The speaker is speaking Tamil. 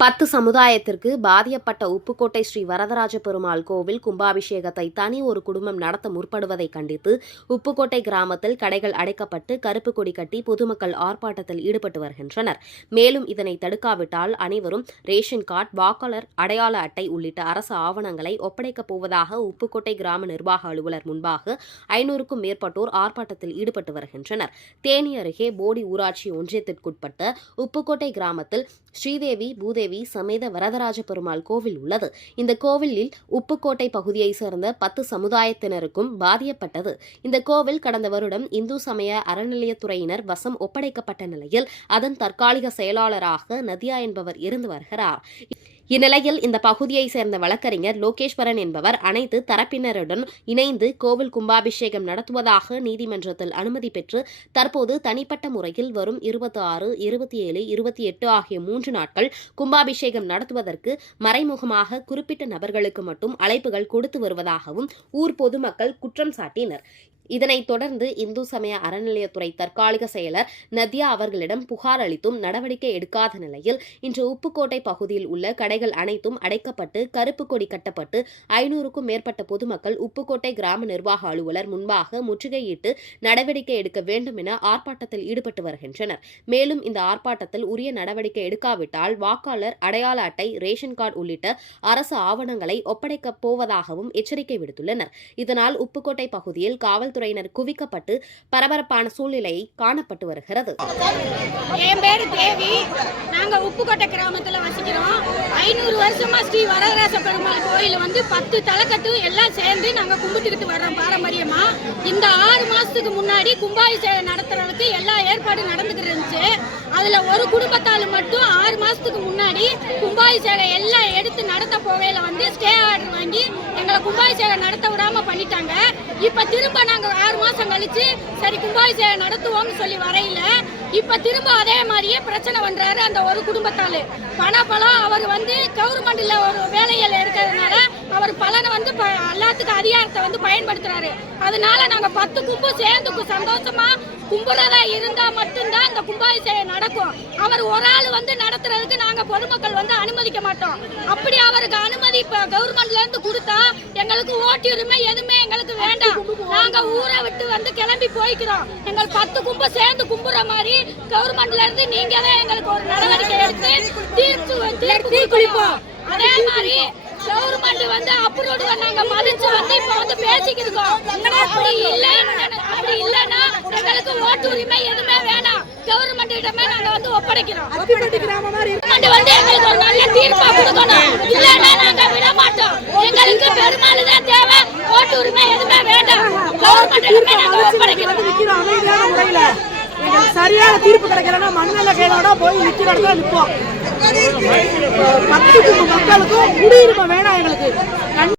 பத்து சமுதாயத்திற்கு பாதியப்பட்ட உப்புக்கோட்டை ஸ்ரீ வரதராஜ பெருமாள் கோவில் கும்பாபிஷேகத்தை தனி ஒரு குடும்பம் நடத்த முற்படுவதை கண்டித்து உப்புக்கோட்டை கிராமத்தில் கடைகள் அடைக்கப்பட்டு கருப்பு கொடி கட்டி பொதுமக்கள் ஆர்ப்பாட்டத்தில் ஈடுபட்டு வருகின்றனர். மேலும் இதனை தடுக்காவிட்டால் அனைவரும் ரேஷன் கார்டு வாக்காளர் அடையாள அட்டை உள்ளிட்ட அரசு ஆவணங்களை ஒப்படைக்கப் போவதாக உப்புக்கோட்டை கிராம நிர்வாக அலுவலர் முன்பாக ஐநூறுக்கும் மேற்பட்டோர் ஆர்ப்பாட்டத்தில் ஈடுபட்டு வருகின்றனர். தேனி அருகே போடி ஊராட்சி ஒன்றியத்திற்குட்பட்ட உப்புக்கோட்டை கிராமத்தில் ஸ்ரீதேவி பூதேவி சமேத வரதராஜ பெருமாள் கோவில் உள்ளது. இந்த கோவிலில் உப்புக்கோட்டை பகுதியைச் சேர்ந்த பத்து சமுதாயத்தினருக்கும் பாதியப்பட்டது. இந்த கோவில் கடந்த வருடம் இந்து சமய அறநிலையத்துறையினர் வசம் ஒப்படைக்கப்பட்ட நிலையில் அதன் தற்காலிக செயலாளராக நதியா என்பவர் இருந்து வருகிறார். இந்நிலையில் இந்த பகுதியைச் சேர்ந்த வழக்கறிஞர் லோகேஸ்வரன் என்பவர் அனைத்து தரப்பினருடன் இணைந்து கோவில் கும்பாபிஷேகம் நடத்துவதாக நீதிமன்றத்தில் அனுமதி பெற்று தற்போது தனிப்பட்ட முறையில் வரும் இருபத்தி ஆறு இருபத்தி ஏழு இருபத்தி எட்டு ஆகிய மூன்று நாட்கள் கும்பாபிஷேகம் நடத்துவதற்கு மறைமுகமாக குறிப்பிட்ட நபர்களுக்கு மட்டும் அழைப்புகள் கொடுத்து வருவதாகவும் ஊர் பொதுமக்கள் குற்றம் சாட்டினர். இதனைத் தொடர்ந்து இந்து சமய அறநிலையத்துறை தற்காலிக செயலர் நத்யா அவர்களிடம் புகார் அளித்தும் நடவடிக்கை எடுக்காத நிலையில் இன்று உப்புக்கோட்டை பகுதியில் உள்ள கடைகள் அனைத்தும் அடைக்கப்பட்டு கருப்பு கொடி கட்டப்பட்டு ஐநூறுக்கும் மேற்பட்ட பொதுமக்கள் உப்புக்கோட்டை கிராம நிர்வாக அலுவலர் முன்பாக முற்றுகையிட்டு நடவடிக்கை எடுக்க வேண்டும் என ஆர்ப்பாட்டத்தில் ஈடுபட்டு வருகின்றனர். மேலும் இந்த ஆர்ப்பாட்டத்தில் உரிய நடவடிக்கை எடுக்காவிட்டால் வாக்காளர் அடையாள அட்டை ரேஷன் கார்டு உள்ளிட்ட அரசு ஆவணங்களை ஒப்படைக்கப் போவதாகவும் எச்சரிக்கை விடுத்துள்ளனர். இதனால் உப்புக்கோட்டை பகுதியில் காவல் காவல்துறையினர் குவிக்கப்பட்டு பரபரப்பான சூழ்நிலை காணப்பட்டு வருகிறது. என் பேர் தேவி. நாங்க உப்புக்கோட்டை கிராமத்துல வசிக்கிறோம். ஐநூறு வருஷமா ஸ்ரீ வரதராச பெருமாள் கோயில் வந்து பத்து தலைக்கட்டு எல்லாம் சேர்ந்து நாங்க கும்பிட்டுக்கிட்டு வர்றோம் பாரம்பரியமா. இந்த ஆறு மாசத்துக்கு முன்னாடி கும்பாபிஷேகம் நடத்துறதுக்கு எல்லா ஏற்பாடும் நடந்துக்கிட்டு இருந்துச்சு. அதுல ஒரு குடும்பத்தால் மட்டும் ஆறு மாசத்துக்கு முன்னாடி கும்பாபிஷேகம் எல்லாம் எடுத்து நடத்த போகையில வந்து ஸ்டே ஆர்டர் வாங்கி எங்களை கும்பாபிஷேகம் நடத்த விடாம பண்ணிட்டாங்க. இப்ப திரும்ப நாங்க ஆறு மாசம் கழிச்சு சரி கும்பாபிஷேகம் நடத்துவோம்னு சொல்லி வரையில இப்ப திரும்ப அதே மாதிரியே பிரச்சனை பண்றாரு அந்த ஒரு குடும்பத்தால பணப்பழம் அவர் வந்து கவர்மெண்ட்ல ஒரு வேலையில இருக்கிறதுனால அவர் பல எல்லாத்துக்கும் அதிகாரத்தை வந்து பயன்படுத்துறாரு. அதனால நாங்க பத்து கும்பு சேர்ந்து சந்தோஷமா கும்புறதா இருந்தா மட்டும்தான் இந்த கும்பாபிஷேகம் நடக்கும். அவர் ஒரு ஆள் வந்து நடத்துறதுக்கு நாங்க பொதுமக்கள் வந்து அனுமதிக்க மாட்டோம். அப்படி அவருக்கு அனுமதி இப்ப கவர்மெண்ட்ல இருந்து கொடுத்தா எங்களுக்கு ஓட்டு உரிமை எதுவுமே எங்களுக்கு வேண்டாம். நாங்க ஊரை விட்டு வந்து கிளம்பி போய்க்கிறோம். எங்கள் பத்து கும்பு சேர்ந்து கும்புற மாதிரி கவர்மெண்ட்ல இருந்து நீங்க தான் எங்களுக்கு ஒரு நடவடிக்கை எடுத்து தீர்த்து தீர்ப்பு கொடுக்கணும். அதே மாதிரி கவர்மெண்ட் வந்து அப்ரூவ்டு நாங்க மதிச்சு வந்து இப்ப வந்து இருக்கோம் அப்படி இல்லை அப்படி இல்லைன்னா எங்களுக்கு ஓட்டு உரிமை எதுவுமே வேணாம். கவர்மெண்ட் இடமே நாங்க வந்து ஒப்படைக்கிறோம். கவர்மெண்ட் வந்து எங்களுக்கு ஒரு நல்ல தீர்ப்பா கொடுக்கணும். இல்லைன்னா நாங்க விட மாட்டோம். எங்களுக்கு பெருமாள் தான் தேவை. ஓட்டு உரிமை எதுவுமே வேண்டாம். கவர்மெண்ட் இடமே நாங்க ஒப்படைக்கிறோம். நிக்கிறோம் அமைதியான முறையில எங்களுக்கு சரியான தீர்ப்பு கிடைக்கலன்னா மண்ணல கையோட போய் நிக்கிற இடத்துல நிற்போம் பத்து குடும்ப மக்களுக்கும் குடியுரிமை வேணாம் எங்களுக்கு.